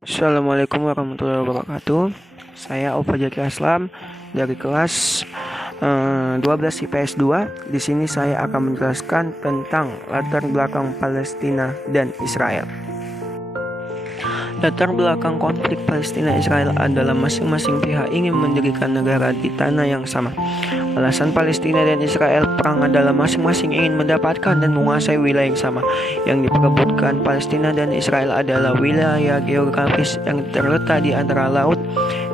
Assalamualaikum warahmatullahi wabarakatuh. Saya Aufa Jaki Aslam dari kelas 12 IPS 2. Di sini saya akan menjelaskan tentang latar belakang Palestina dan Israel. Latar belakang konflik Palestina-Israel adalah masing-masing pihak ingin mendirikan negara di tanah yang sama. Alasan Palestina dan Israel perang adalah masing-masing ingin mendapatkan dan menguasai wilayah yang sama. Yang diperebutkan Palestina dan Israel adalah wilayah geografis yang terletak di antara Laut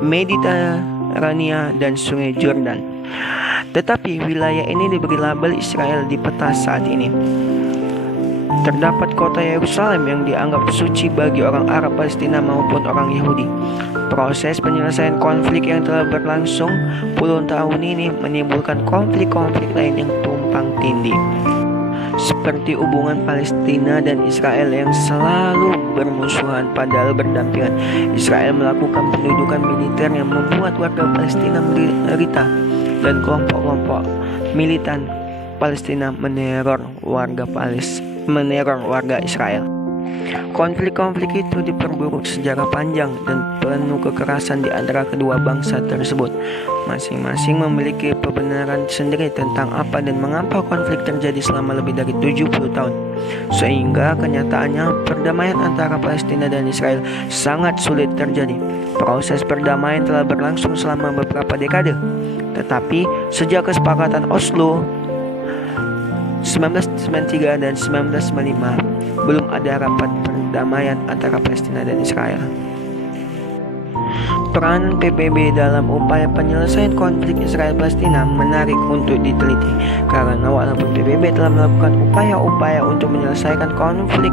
Mediterania dan Sungai Jordan. Tetapi wilayah ini diberi label Israel di peta saat ini. Terdapat kota Yerusalem yang dianggap suci bagi orang Arab Palestina maupun orang Yahudi. Proses penyelesaian konflik yang telah berlangsung puluhan tahun ini menimbulkan konflik-konflik lain yang tumpang tindih. Seperti hubungan Palestina dan Israel yang selalu bermusuhan padahal berdampingan. Israel melakukan pendudukan militer yang membuat warga Palestina menderita dan kelompok-kelompok militan Palestina meneror warga Israel. Konflik-konflik itu diperburuk sejarah panjang dan penuh kekerasan di antara kedua bangsa tersebut. Masing-masing memiliki pembenaran sendiri tentang apa dan mengapa konflik terjadi selama lebih dari 70 tahun. Sehingga kenyataannya perdamaian antara Palestina dan Israel sangat sulit terjadi. Proses perdamaian telah berlangsung selama beberapa dekade. Tetapi sejak kesepakatan Oslo 1993 dan 1995 belum ada rapat perdamaian antara Palestina dan Israel. Peran PBB dalam upaya penyelesaian konflik Israel-Palestina menarik untuk diteliti karena walaupun PBB telah melakukan upaya-upaya untuk menyelesaikan konflik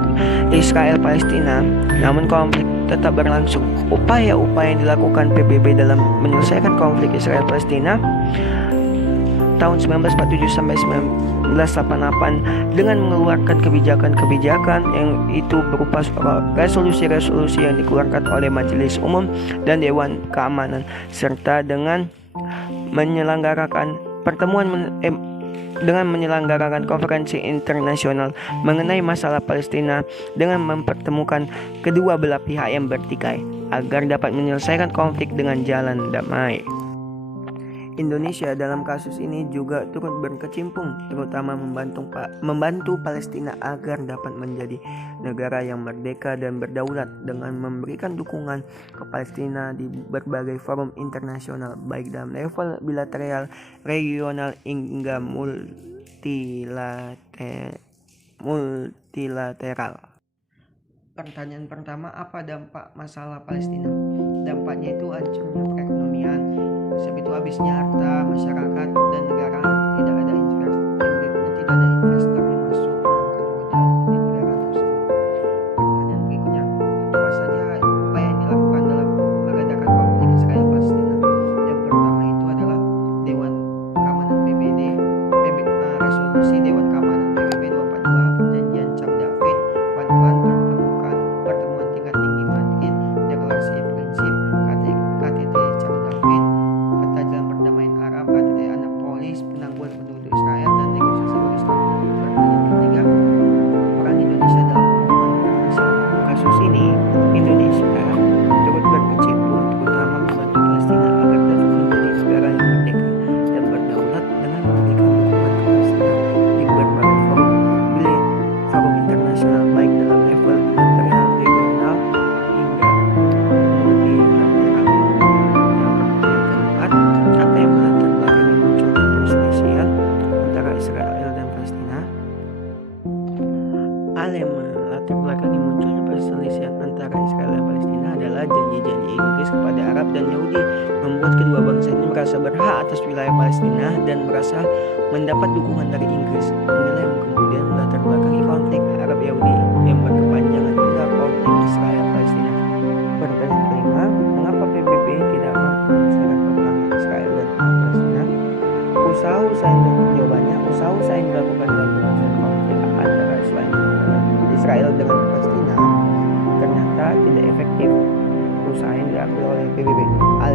Israel-Palestina, namun konflik tetap berlangsung. Upaya-upaya yang dilakukan PBB dalam menyelesaikan konflik Israel-Palestina tahun 1947 sampai 1988 dengan mengeluarkan kebijakan-kebijakan yang itu berupa resolusi-resolusi yang dikeluarkan oleh Majelis Umum dan Dewan Keamanan serta dengan menyelenggarakan konferensi internasional mengenai masalah Palestina dengan mempertemukan kedua belah pihak yang bertikai agar dapat menyelesaikan konflik dengan jalan damai. Indonesia dalam kasus ini juga turut berkecimpung, terutama membantu Palestina agar dapat menjadi negara yang merdeka dan berdaulat dengan memberikan dukungan ke Palestina di berbagai forum internasional, baik dalam level bilateral, regional, hingga multilateral. Pertanyaan pertama, apa dampak masalah Palestina? Dampaknya itu hancurnya perekonomian, sebab itu habisnya harta masyarakat dan negara, tidak ada investor yang masuk menggunakan modal di negara tersebut. Pertanyaan berikutnya, apa saja upaya yang dilakukan dalam meredakan konflik Israel Palestina? Yang pertama itu adalah Dewan Keamanan PBB, resolusi Dewan Keamanan PBB 242, perjanjian Camp David, bantuan pertemuan tingkat tinggi Madrid, deklarasi prinsip KTT Camp David, peta jalan perdamaian Arab, KTT Annapolis, penangguhan penduduk Israel, dan negosiasi Palestina. Pertanyaan ketiga, peran Indonesia dalam hubungan internasional. Kasus ini, Indonesia turut berkecimpung, terutama membantu Palestina agar dapat menjadi negara yang merdeka dan berdaulat dengan memberikan dukungan ke Palestina di berbagai forum internasional, baik dalam level bilateral, regional, hingga multilateral. Apa yang melatar belakangi munculnya perselisihan antara Israel dan Palestina? Hal yang melatar belakangi munculnya perselisihan antara Israel dan Palestina adalah janji-janji Inggris kepada Arab dan Yahudi membuat kedua bangsa ini merasa berhak atas wilayah Palestina dan merasa mendapat dukungan dari Inggris. Inilah yang kemudian melatar belakangi konflik Arab Yahudi yang berkepanjangan hingga konflik Israel Palestina. Pertanyaan kelima, mengapa PBB tidak mampu menyelesaikan peperangan Israel dan Palestina? Usaha-usaha yang dilakukan dalam penyelesaian konflik antara Israel dengan Palestina ternyata tidak efektif. Usaha yang dilakukan oleh PBB, hal